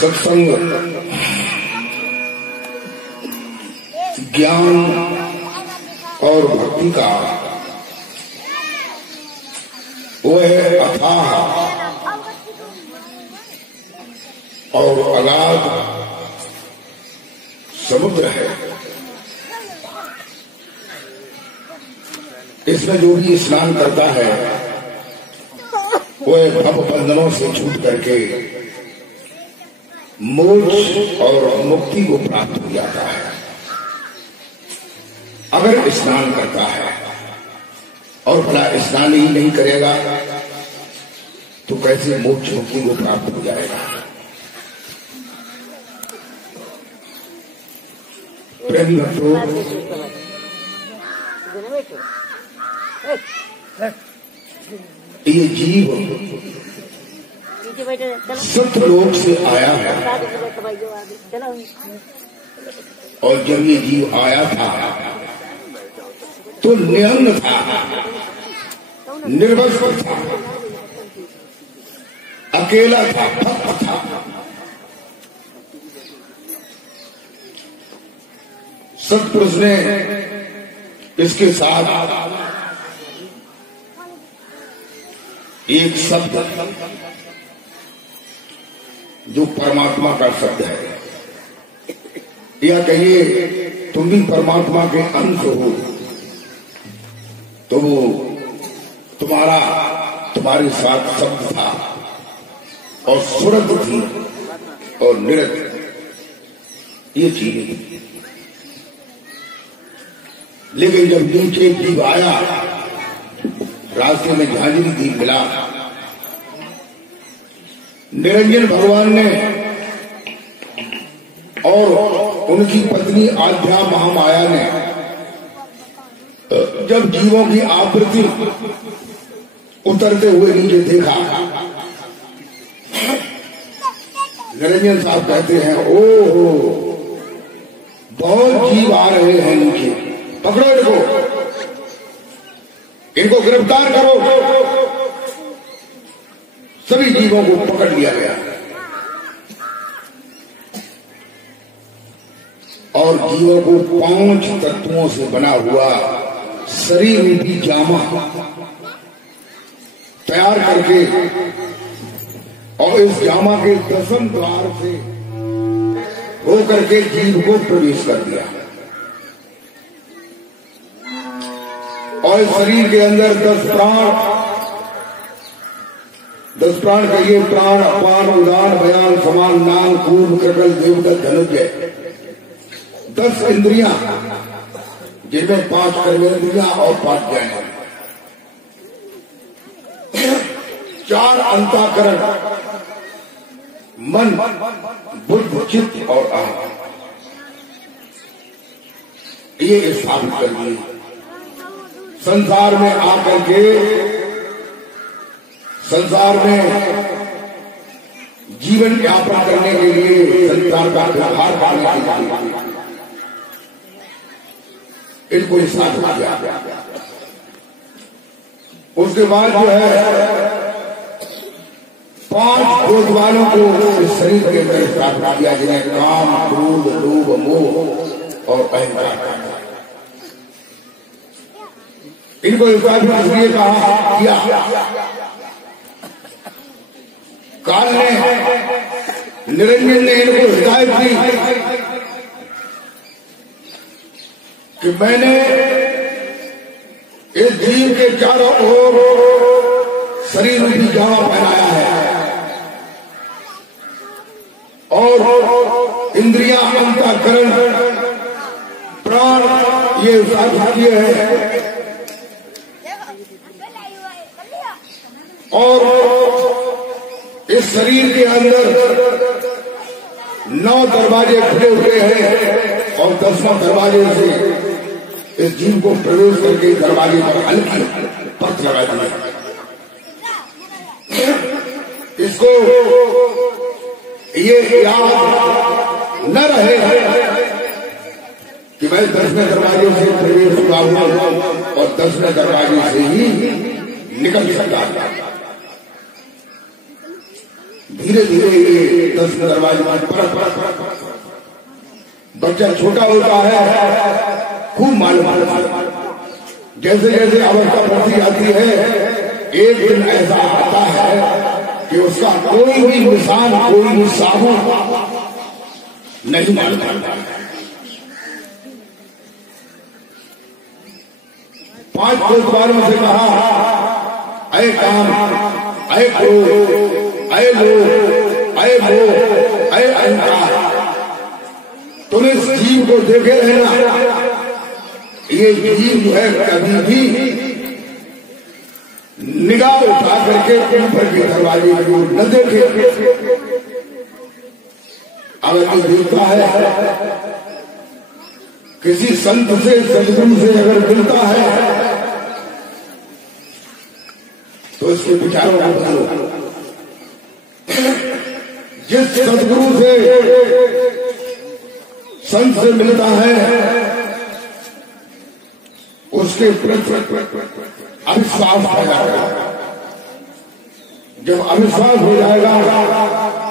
सत्संग, ज्ञान और भक्ति का वह अथाह और अगाध समुद्र है। इसमें जो भी स्नान करता है वह भव बंधनों से छूट करके मोक्ष और मुक्ति को प्राप्त हो जाता है। अगर स्नान करता है और भला स्नान ही नहीं करेगा तो कैसे मोक्ष मुक्ति को प्राप्त हो जाएगा। प्रेम भक्तों, ये जीव सत्यलोक से आया है और जब ये जीव आया था तो निहंग था, निर्वस्त्र था, अकेला था, भक्त था। सत्पुरुष ने इसके साथ एक शब्द जो परमात्मा का शब्द है, या कहिए तुम भी परमात्मा के अंश हो, तो वो तुम्हारे साथ शब्द था और सुरत थी और निरत, ये चीजें थी। लेकिन जब नीचे जीव आया, रास्ते में झांझरी दीप मिला, निरंजन भगवान ने और उनकी पत्नी आध्या महामाया ने जब जीवों की आवृत्ति उतरते हुए नीचे देखा, निरंजन साहब कहते हैं, ओहो बहुत जीव आ रहे हैं नीचे, पकड़ो इनको गिरफ्तार करो। सभी जीवों को पकड़ लिया गया और जीवों को 5 तत्वों से बना हुआ शरीर रूपी जामा तैयार करके और इस जामा के 10वें द्वार से होकर के जीव को प्रवेश कर दिया और शरीर के अंदर 10 प्राण कहिए, प्राण, अपान, उदान, बयान, समान, नाम, कूर्म, कृकल, देवदत्त, धनुर्जय, 10 इंद्रियां जिनमें 5 कर्मेंद्रियां और 5 ज्ञानेंद्रियां, 4 अंतःकरण, मन, बुद्धि, चित्त और अहंकार, ये स्थापित कर दिए। संसार में आकर के संसार में जीवन यापन करने के लिए, संसार का व्यवहार करने के लिए इनको स्थापित किया। उसके बाद जो है 5 क्रोध वालों को इस शरीर के अंदर स्थापित किया, जिन्हें काम, क्रोध, लोभ, मोह और अहंकार, इनको इसलिए कहा किया। काल ने, निरंजन ने इनको हिदायत दी कि मैंने इस जीव के चारों ओर शरीर रूपी जामा पहनाया है और इंद्रियां, अंतःकरण, प्राण ये साथ किए हैं और इस शरीर के अंदर 9 दरवाजे खुले हुए हैं और 10वां दरवाजे से इस जीव को प्रवेश करके दरवाजे पर हल्की पथ लगा दिया। इसको ये याद न रहे कि मैं 10वें दरवाजे से प्रवेश हुआ और 10वें दरवाजे से ही निकल सकता था। धीरे धीरे ये 10 दरवाजे बच्चा छोटा होता है, खूब मालूम जैसे जैसे अवस्था बढ़ती जाती है, एक दिन ऐसा आता है कि उसका कोई भी निशान, कोई भी साबुन नहीं मालूम पड़ता। 5 कोतवालों से कहा, अय काम, अय क्रोध, अय लोभ, अय मोह, अय अहंकार, तुम इस जीव को देखे रहना। ये जीव जो है कभी भी निगाह उठा करके ऊपर के दरवाजे को न देखे। अगर कोई देखता है किसी संत से, सदगुरु से अगर मिलता है तो इसके विचारों को बदलो। जिस सदगुरु से, संत से मिलता है उसके अविश्वास हो जाएगा। जब अविश्वास हो जाएगा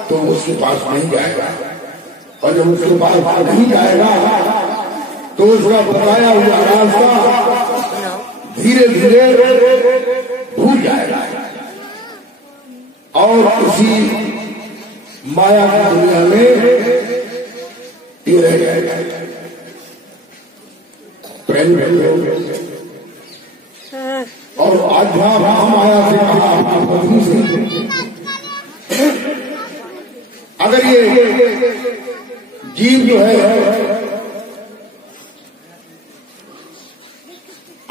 तो उसके पास नहीं जाएगा, और जब उसके पास नहीं जाएगा तो उसका बताया हुआ रास्ता धीरे धीरे भूल जाएगा और उसी माया की दुनिया में ये रह जाएगा। और अध्यात्म माया से कहा पत्नी से, अगर ये जीव जो है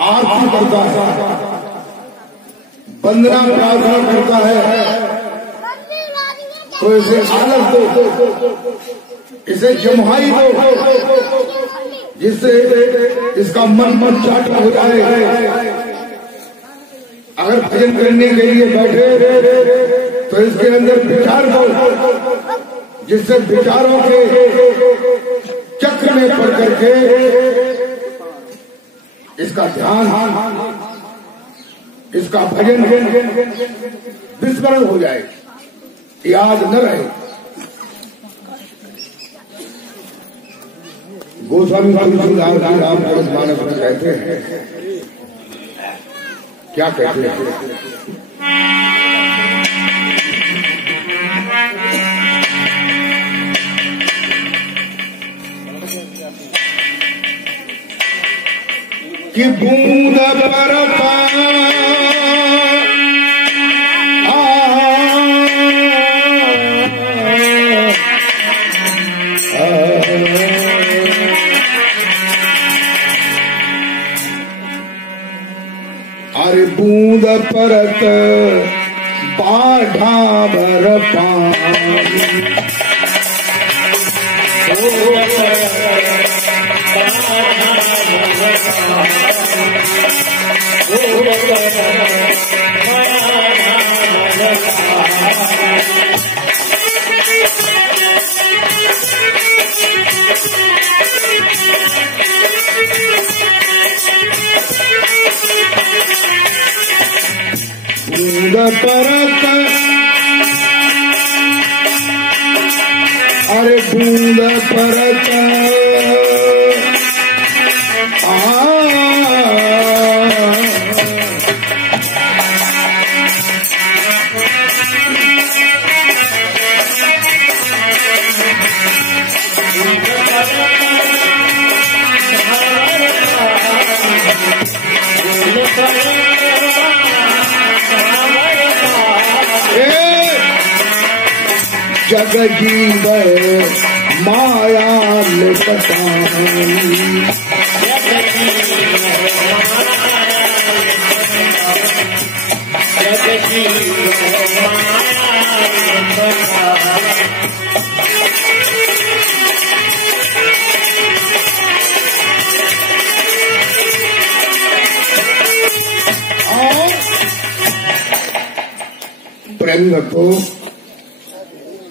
आरती करता है, वंदना प्रार्थना करता है, तो इसे आलस दो, इसे जमुहाई दो, जिससे इसका मन चाटा हो जाए। अगर भजन करने के लिए बैठे तो इसके अंदर विचार दो, जिससे विचारों के चक्र में पड़ करके इसका ध्यान, इसका भजन विस्मरण हो जाए, याद न रहे। गोस्वामी तुलसीदास जी रामचरितमानस में कहते हैं, क्या कहते हैं, कि बूंद पर अरे बूंद परत बाढ़ा भर पानी, बूंद परत, अरे बूंद परत जग जीव माया लिपटानी, प्रेम को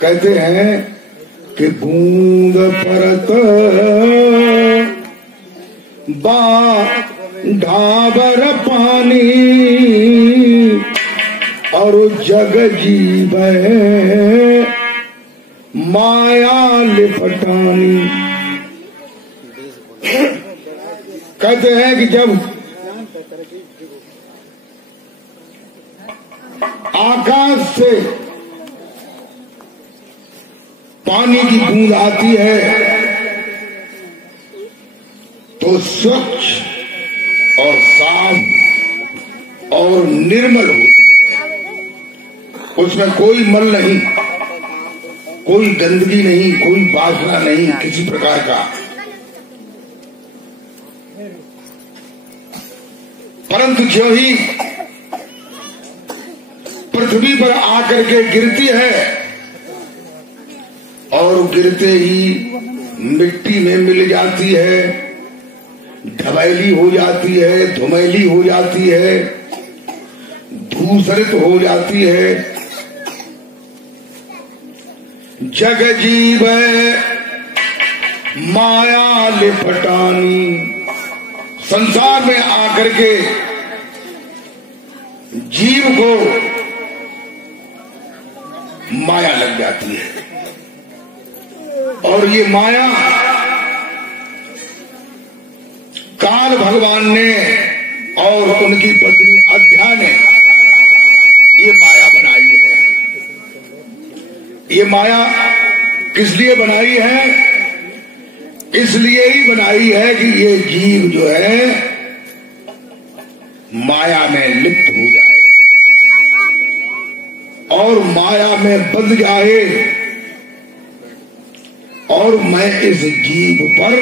कहते हैं कि बूंद परत बाढ़ा भर पानी, और जग जीवै माया लिपटानी। कहते हैं कि जब आकाश से पानी की बूंद आती है तो स्वच्छ और साफ और निर्मल होती है, उसमें कोई मल नहीं, कोई गंदगी नहीं, कोई वासना नहीं किसी प्रकार का। परंतु जो ही पृथ्वी पर आकर के गिरती है और गिरते ही मिट्टी में मिल जाती है, ढवैली हो जाती है, धुमैली हो जाती है, धूसरित हो जाती है। जग जीवै माया लिपटानी, संसार में आकर के जीव को माया लग जाती है और ये माया काल भगवान ने और उनकी पत्नी अध्या ने ये माया बनाई है। ये माया किस लिए बनाई है? इसलिए ही बनाई है कि ये जीव जो है माया में लिप्त हो जाए और माया में बंध जाए और मैं इस जीव पर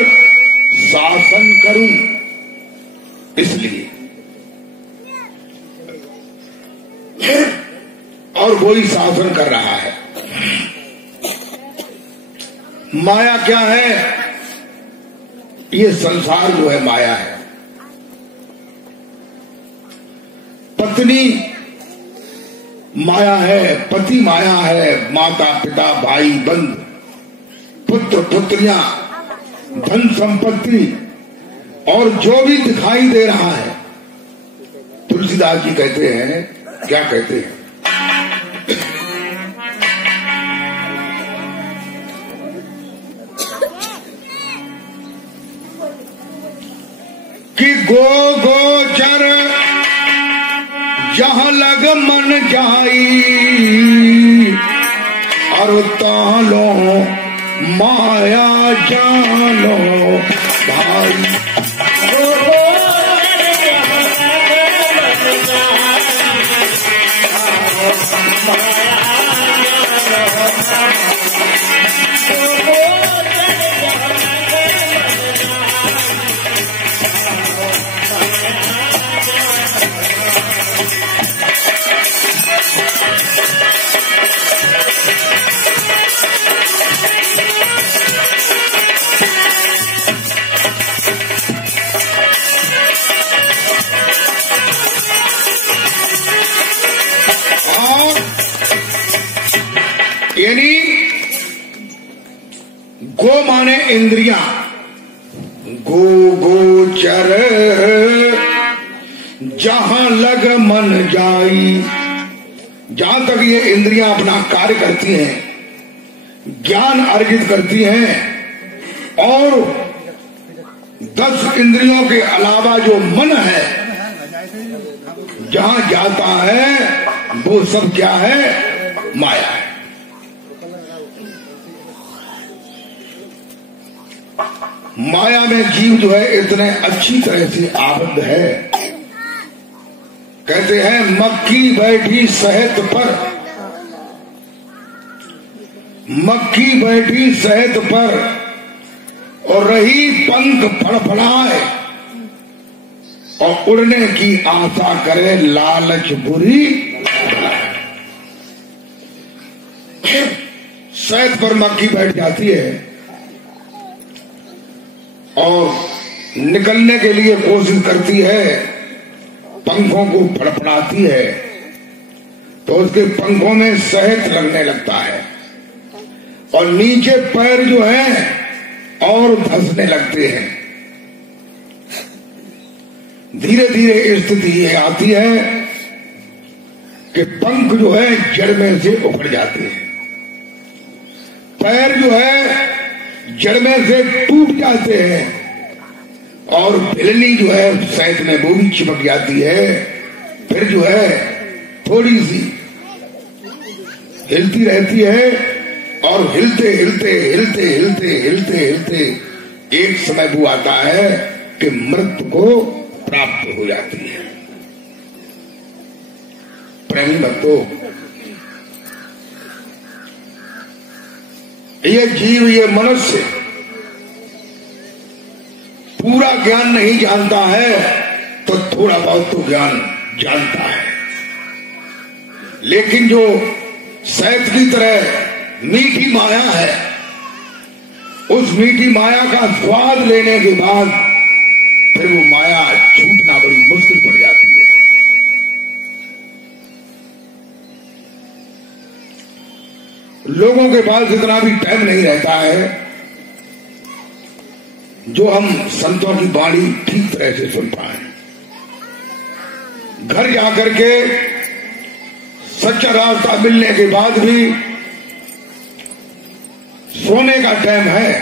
शासन करूं। इसलिए और कोई शासन कर रहा है। माया क्या है? ये संसार जो है माया है। पत्नी माया है, पति माया है, माता पिता भाई बंधु पुत्र पुत्रियां धन संपत्ति और जो भी दिखाई दे रहा है। तुलसीदास जी कहते हैं, क्या कहते हैं? कि गो गोचर जहां लग मन जाई और तालो माया जानो भाई। यानी गो माने इंद्रियां, गो गोचर जहां लग मन जाई। जहां तक ये इंद्रियां अपना कार्य करती हैं, ज्ञान अर्जित करती हैं और 10 इंद्रियों के अलावा जो मन है जहां जाता है वो सब क्या है? माया है। माया में जीव जो है इतने अच्छी तरह से आबद्ध है। कहते हैं मक्खी बैठी शहद पर, मक्खी बैठी शहद पर और रही पंख फड़फड़ाए और उड़ने की आशा करे, लालच बुरी शहद पर मक्खी बैठ जाती है और निकलने के लिए कोशिश करती है, पंखों को फड़फड़ाती है तो उसके पंखों में शहद लगने लगता है और नीचे पैर जो है और धंसने लगते हैं। धीरे धीरे स्थिति ये आती है कि पंख जो है जड़ में से उखड़ जाते हैं, पैर जो है जड़ में से टूट जाते हैं, और भिलनी जो है सैत में वो भी चिपक जाती है। फिर जो है थोड़ी सी हिलती रहती है, और हिलते हिलते हिलते हिलते हिलते हिलते एक समय वो आता है कि मृत्यु को प्राप्त हो जाती है। प्रेमी भक्तों, ये जीव, ये मनुष्य पूरा ज्ञान नहीं जानता है, तो थोड़ा बहुत तो ज्ञान जानता है। लेकिन जो शहद की तरह मीठी माया है, उस मीठी माया का स्वाद लेने के बाद फिर वो माया छूटना बड़ी मुश्किल पड़ जाती है। लोगों के पास इतना भी टाइम नहीं रहता है जो हम संतों की वाणी ठीक तरह से सुन पाए। घर जाकर के सच्चा रास्ता मिलने के बाद भी सोने का टाइम है,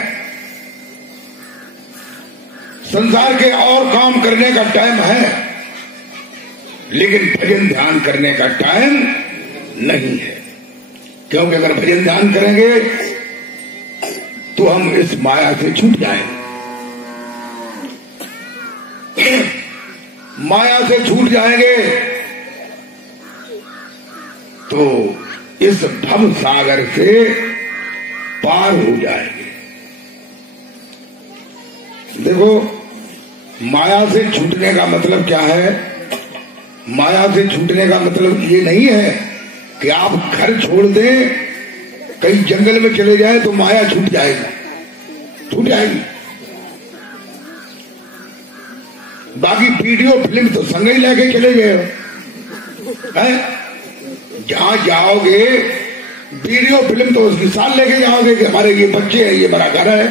संसार के और काम करने का टाइम है, लेकिन भजन ध्यान करने का टाइम नहीं है। क्योंकि अगर भजन ध्यान करेंगे तो हम इस माया से छूट जाएंगे। माया से छूट जाएंगे तो इस भव सागर से पार हो जाएंगे। देखो, माया से छूटने का मतलब क्या है? माया से छूटने का मतलब ये नहीं है कि आप घर छोड़ दें, कहीं जंगल में चले जाए तो माया छूट जाएगी, छूट जाएगी। बाकी वीडियो फिल्म तो संग ही लेके चले गए हैं। जहां जाओगे वीडियो फिल्म तो उसके साथ लेके जाओगे कि हमारे ये बच्चे हैं, ये मेरा घर है,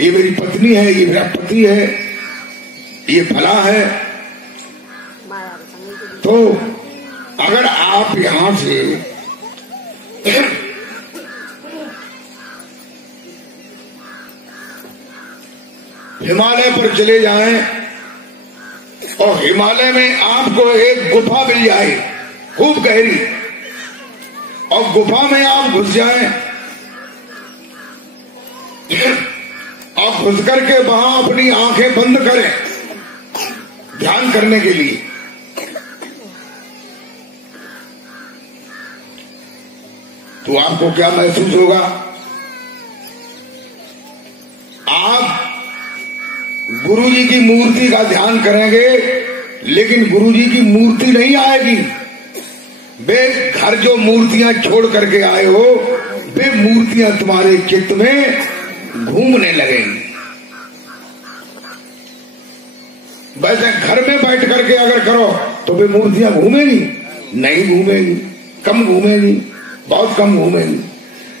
ये मेरी पत्नी है, ये मेरा पति है, ये फला है। तो अगर आप यहां से हिमालय पर चले जाएं और हिमालय में आपको एक गुफा मिल जाए खूब गहरी, और गुफा में आप घुस जाएं और घुस करके वहां अपनी आंखें बंद करें ध्यान करने के लिए, तो आपको क्या महसूस होगा? आप गुरुजी की मूर्ति का ध्यान करेंगे, लेकिन गुरुजी की मूर्ति नहीं आएगी। वे घर जो मूर्तियां छोड़ करके आए हो, वे मूर्तियां तुम्हारे चित्त में घूमने लगेंगी। वैसे घर में बैठ करके अगर करो तो वे मूर्तियां घूमेंगी? नहीं घूमेंगी, कम घूमेंगी, बहुत कम घूमेंगी।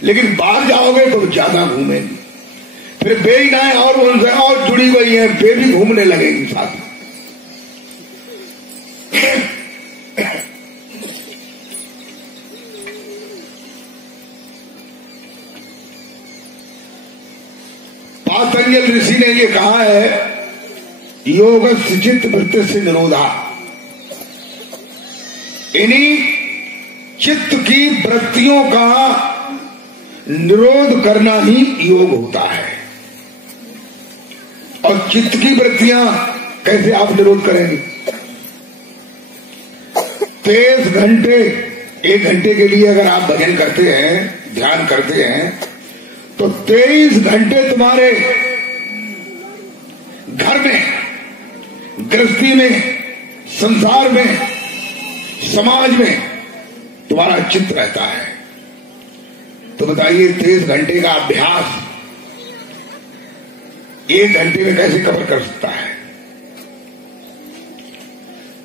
लेकिन बाहर जाओगे तो ज्यादा घूमेंगी। फिर बेईनाएं और उनसे और जुड़ी हुई हैं, वे भी घूमने लगेंगी साथ में। पातंजल ऋषि ने ये कहा है, योग चित्त वृत्ति से निरोधा। इन्हीं चित्त की वृत्तियों का निरोध करना ही योग होता है। और चित्त की वृत्तियां कैसे आप निरोध करेंगे? 23 घंटे, 1 घंटे के लिए अगर आप भजन करते हैं, ध्यान करते हैं, तो 23 घंटे तुम्हारे घर में, गृहस्थी में, संसार में, समाज में तुम्हारा चित्त रहता है। तो बताइए 23 घंटे का अभ्यास 1 घंटे में कैसे कवर कर सकता है?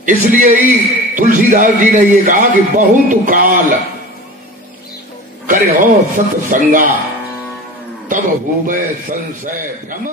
इसलिए ही तुलसीदास जी ने ये कहा कि बहुत काल करे हो सत्संगा, तब होवे संशय भ्रम